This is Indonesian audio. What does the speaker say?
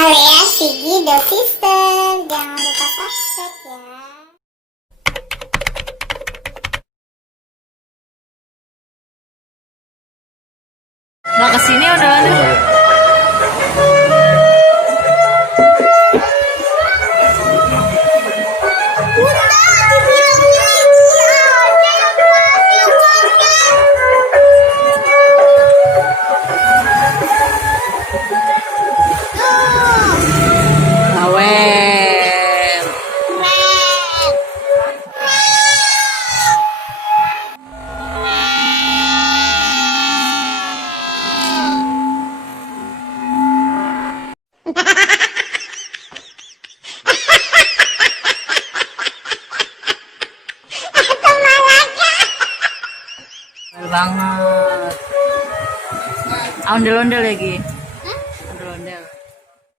alias Sigi The Sister. Jangan lupa subscribe ya. Nggak kesini udah ada. Banget. Ondel-ondel lagi.